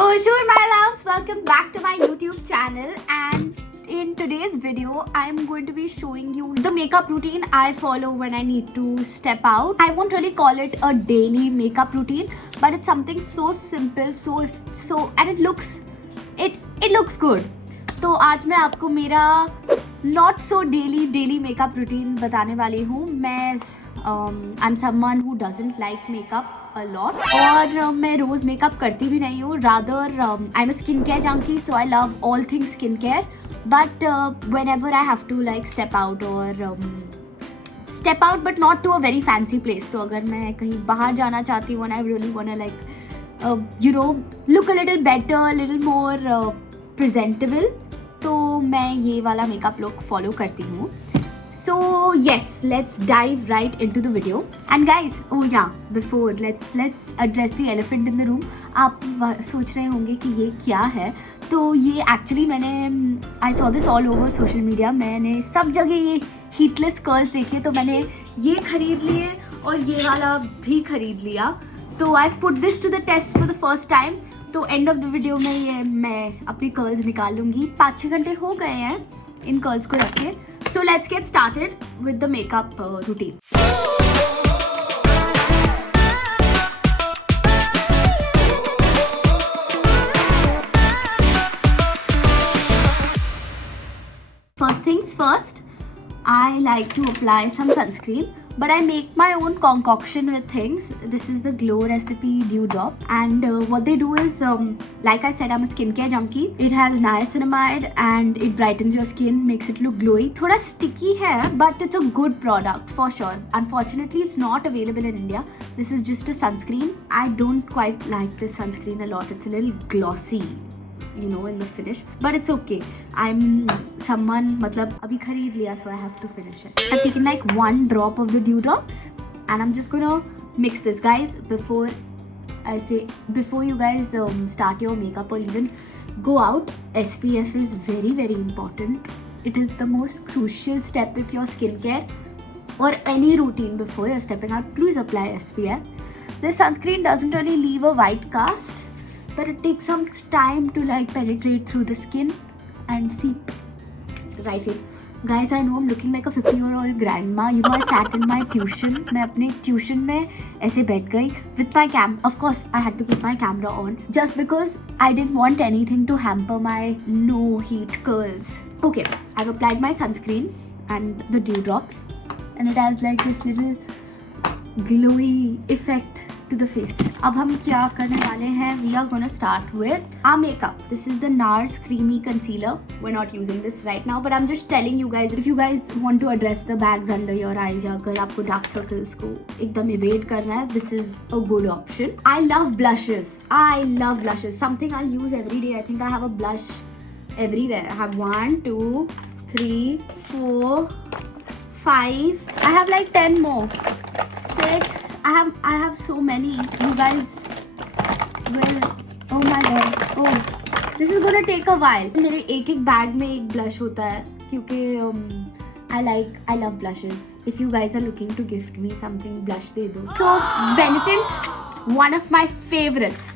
Bonjour my loves, welcome back to my YouTube channel, and in today's video I'm going to be showing you the makeup routine I follow when I need to step out. I won't really call it a daily makeup routine, but it's something so simple, and it looks good. तो आज मैं आपको मेरा not so daily makeup routine बताने वाली हूँ. I'm someone who doesn't like makeup a lot और मैं रोज मेकअप करती भी नहीं हूँ. rather I'm a skincare junkie, so I love all things skincare, but whenever I have to like step out but not to a very fancy place. तो अगर मैं कहीं बाहर जाना चाहती हूँ and I really wanna like look a little better, a little more presentable, तो मैं ये वाला मेकअप लुक फॉलो करती हूँ. So yes, let's dive right into the video. And guys, oh yeah, before let's address the elephant in the room. आप सोच रहे होंगे कि ये क्या है. तो ये actually I saw this all over social media. मैंने सब जगह ये heatless curls देखे, तो मैंने ये खरीद लिए और ये वाला भी खरीद लिया. तो I've put this to the test for the first time. तो end of the video में मैं अपनी curls निकाल लूँगी. 5-6 घंटे हो गए हैं इन curls को रख के. So let's get started with the makeup routine. First things first, I like to apply some sunscreen, but I make my own concoction with things. This is the Glow Recipe Dew Drop, and what they do is, like I said, I'm a skincare junkie. It has niacinamide and it brightens your skin, makes it look glowy. थोड़ा sticky है, but it's a good product for sure. Unfortunately, it's not available in India. This is just a sunscreen. I don't quite like this sunscreen a lot. It's a little glossy, in the finish, but it's okay. I'm someone, अभी खरीद लिया, so I have to finish it. I've taken like 1 drop of the dew drops and I'm just gonna mix this, guys. Before you guys start your makeup or even go out, SPF is very, very important. It is the most crucial step if your skincare or any routine before you're stepping out. Please apply SPF. This sunscreen doesn't really leave a white cast, but it takes some time to like penetrate through the skin and seep right in. Guys, I know I'm looking like a 50-year-old grandma. I sat in my tuition. मैं अपने tuition में ऐसे बैठ गई with my of course I had to keep my camera on just because I didn't want anything to hamper my no heat curls. Okay, I've applied my sunscreen and the dew drops, and it has like this little glowy effect to the face. अब हम क्या करने वाले हैं? We are gonna start with our makeup. This is the NARS Creamy Concealer. We're not using this right now, but I'm just telling you guys, if you guys want to address the bags under your eyes, या अगर आपको dark circles को एकदम evade करना है, this is a good option. I love blushes. Something I'll use every day. I think I have a blush everywhere. I have 1, 2, 3, 4, 5. I have like 10 more. 6. I have so many. You guys will, oh my god, oh, this is gonna take a while. मेरे एक bag में एक blush होता है क्योंकि I love blushes. If you guys are looking to gift me something, blush दे दो. So Benetint, one of my favorites.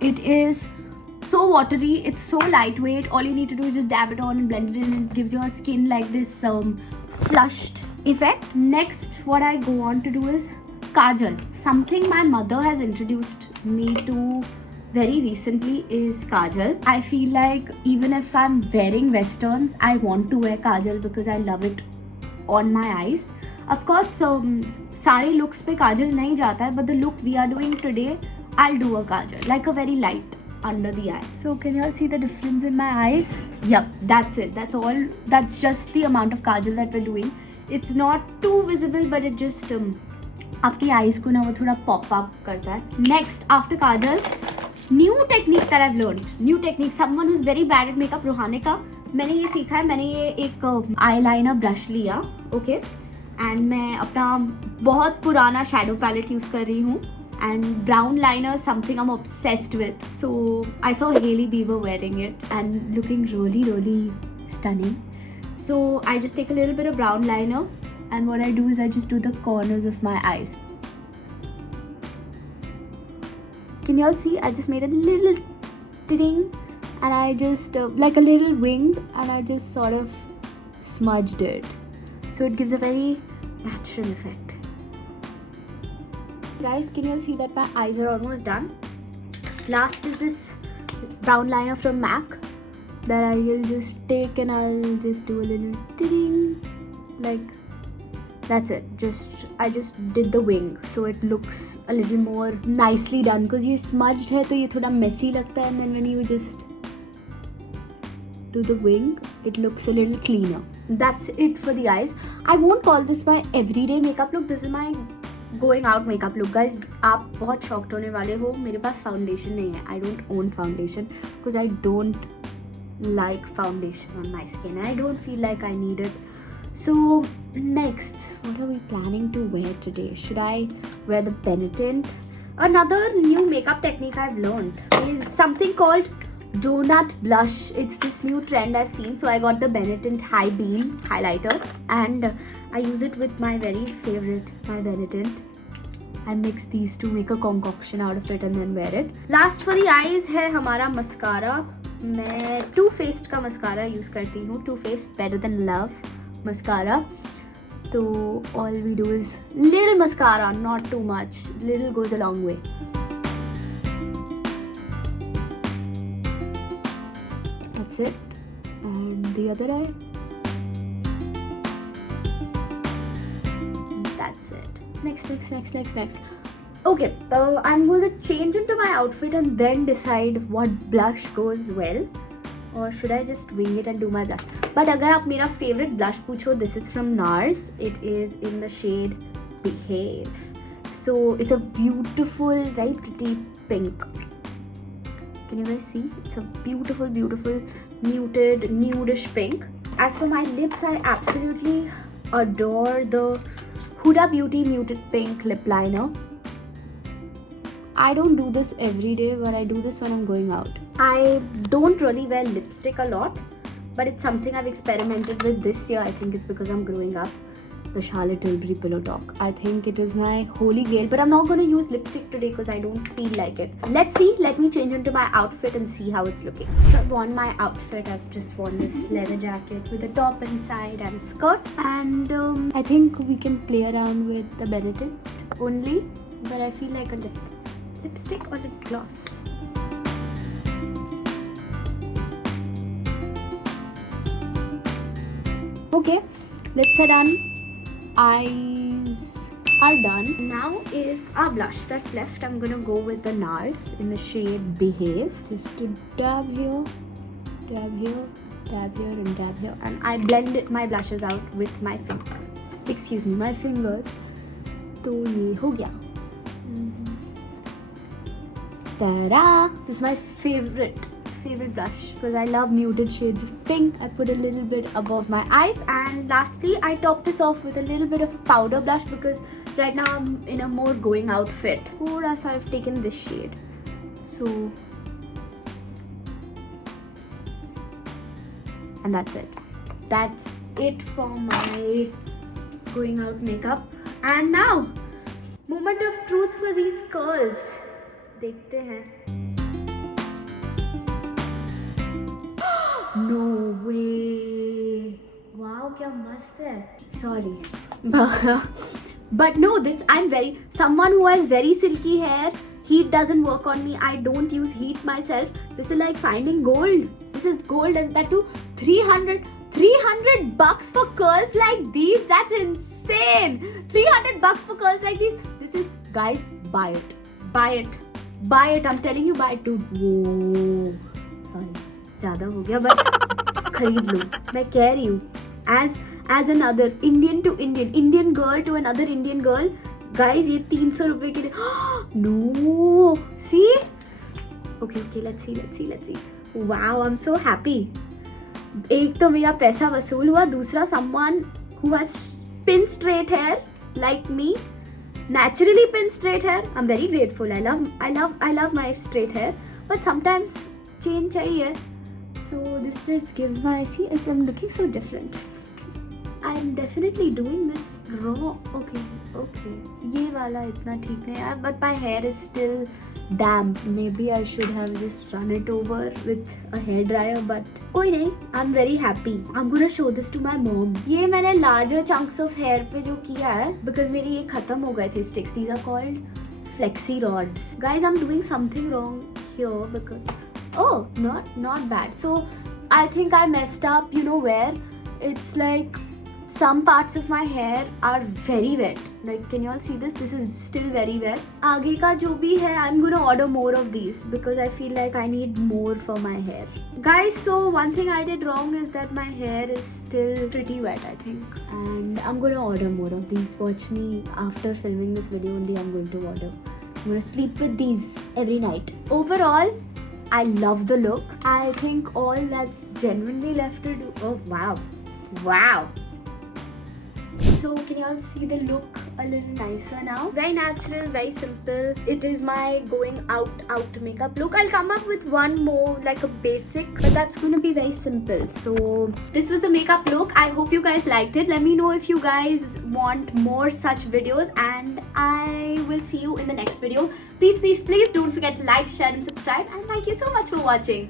It is so watery, it's so lightweight. All you need to do is just dab it on and blend it in, and it gives your skin like this flushed effect. Next, what I go on to do is kajal. Something my mother has introduced me to very recently is kajal. I feel like even if I'm wearing westerns, I want to wear kajal because I love it on my eyes. Of course, सारे looks पे kajal नहीं जाता है, but the look we are doing today, I'll do a kajal, like a very light under the eye. So can you all see the difference in my eyes? Yep, that's it. That's all. That's just the amount of kajal that we're doing. It's not too visible, but it just आपकी eyes को ना वो थोड़ा pop up करता है. Next, after kajal, new technique that I've learned. New technique. Someone who's very bad at makeup, रुहाने का मैंने ये सीखा है. मैंने ये एक eyeliner brush लिया, okay, and मैं अपना बहुत पुराना shadow palette use कर रही हूँ. And brown liner, something I'm obsessed with. So I saw Hailey Bieber wearing it and looking really, really stunning. So I just take a little bit of brown liner, and what I do is I just do the corners of my eyes. can you all see? I just made a little ding, and I just like a little wing, and I just sort of smudged it, so it gives a very natural effect. Guys, can you all see that my eyes are almost done? Last is this brown liner from MAC that I will just take, and I'll just do a little ding, like that's it. I just did the wing, so it looks a little more nicely done, because ये smudged है तो ये थोड़ा messy लगता है, and then when you just do the wing, it looks a little cleaner. That's it for the eyes. I won't call this my everyday makeup look. This is my going out makeup look. Guys, आप बहुत shocked होने वाले हो, मेरे पास foundation नहीं है. I don't own foundation because I don't like foundation on my skin. I don't feel like I need it. So next, what are we planning to wear today? Should I wear the Benetint? Another new makeup technique I've learned is something called donut blush. It's this new trend I've seen. So I got the Benetint High Beam highlighter, and I use it with my very favorite, my Benetint. I mix these to make a concoction out of it and then wear it. Last for the eyes है हमारा mascara. मैं Too Faced का mascara use करती हूँ. Too Faced Better Than Love mascara. So all we do is little mascara, not too much. Little goes a long way. That's it. And the other eye. That's it. Next. Okay, I'm going to change into my outfit and then decide what blush goes well. Or should I just wing it and do my blush? But अगर आप मेरा favorite blush पूछो, this is from NARS. It is in the shade Behave. So it's a beautiful, very pretty pink. Can you guys see? It's a beautiful, muted, nudish pink. As for my lips, I absolutely adore the Huda Beauty Muted Pink Lip Liner. I don't do this every day, but I do this when I'm going out. I don't really wear lipstick a lot, but it's something I've experimented with this year. I think it's because I'm growing up. The Charlotte Tilbury Pillow Talk. I think it is my holy grail, but I'm not going to use lipstick today because I don't feel like it. Let's see. Let me change into my outfit and see how it's looking. So I've worn my outfit. I've just worn this leather jacket with a top inside and a skirt. And I think we can play around with the Benetint only, but I feel like a lipstick or lip gloss. Okay, lips are done, eyes are done. Now is our blush that's left. I'm gonna go with the NARS in the shade Behave. Just a dab here, and dab here, and I blend my blushes out with my finger. Excuse me, my fingers. तो ये हो गया. Ta-da! This is my favorite blush because I love muted shades of pink. I put a little bit above my eyes, and lastly I top this off with a little bit of a powder blush because right now I'm in a more going out fit. Thoda sa I've taken this shade. So, and that's it. That's it for my going out makeup. And now, moment of truth for these curls. देखते हैं. No way! Wow, क्या मस्त है. Sorry. But no, this I'm very someone who has very silky hair. Heat doesn't work on me. I don't use heat myself. This is like finding gold. This is gold, and that too 300 bucks for curls like these. That's insane. 300 bucks for curls like these. This is, guys, buy it. Buy it. I'm telling you, buy it, dude. Whoa. Sorry. ज़्यादा हो गया, but खरीद लो. मैं कह रही हूँ. As another Indian girl to another Indian girl, guys, ये 300 रुपए के लिए. No. See? Okay. Let's see. Wow, I'm so happy. एक तो मेरा पैसा वसूल हुआ, दूसरा someone who has pin straight hair like me, naturally pin straight hair. I'm very grateful. I love my straight hair, but sometimes change चाहिए. So this just gives my, see, I'm looking so different. I'm definitely doing this raw. Okay. ये वाला इतना ठीक नहीं है, but my hair is still damp. Maybe I should have just run it over with a hair dryer, but कोई नहीं, I'm very happy. I'm gonna show this to my mom. ये मैंने larger chunks of hair पे जो किया है, because मेरी ये खत्म हो गए थे sticks. These are called flexi rods. Guys, I'm doing something wrong here because not bad. So I think I messed up. You know where? It's like some parts of my hair are very wet. Like, can you all see this? This is still very wet. आगे का जो भी है, I'm gonna order more of these because I feel like I need more for my hair. Guys, so one thing I did wrong is that my hair is still pretty wet, I think. And I'm gonna order more of these. Watch me after filming this video only, I'm going to order. I'm gonna sleep with these every night. Overall, I love the look. I think all that's genuinely left to do. Oh, wow. Wow. So can you all see the look a little nicer now? Very natural, very simple. It is my going out makeup look. I'll come up with one more, like a basic, but that's gonna be very simple. So this was the makeup look. I hope you guys liked it. Let me know if you guys want more such videos, and I will see you in the next video. Please don't forget to like, share and subscribe, and thank you so much for watching.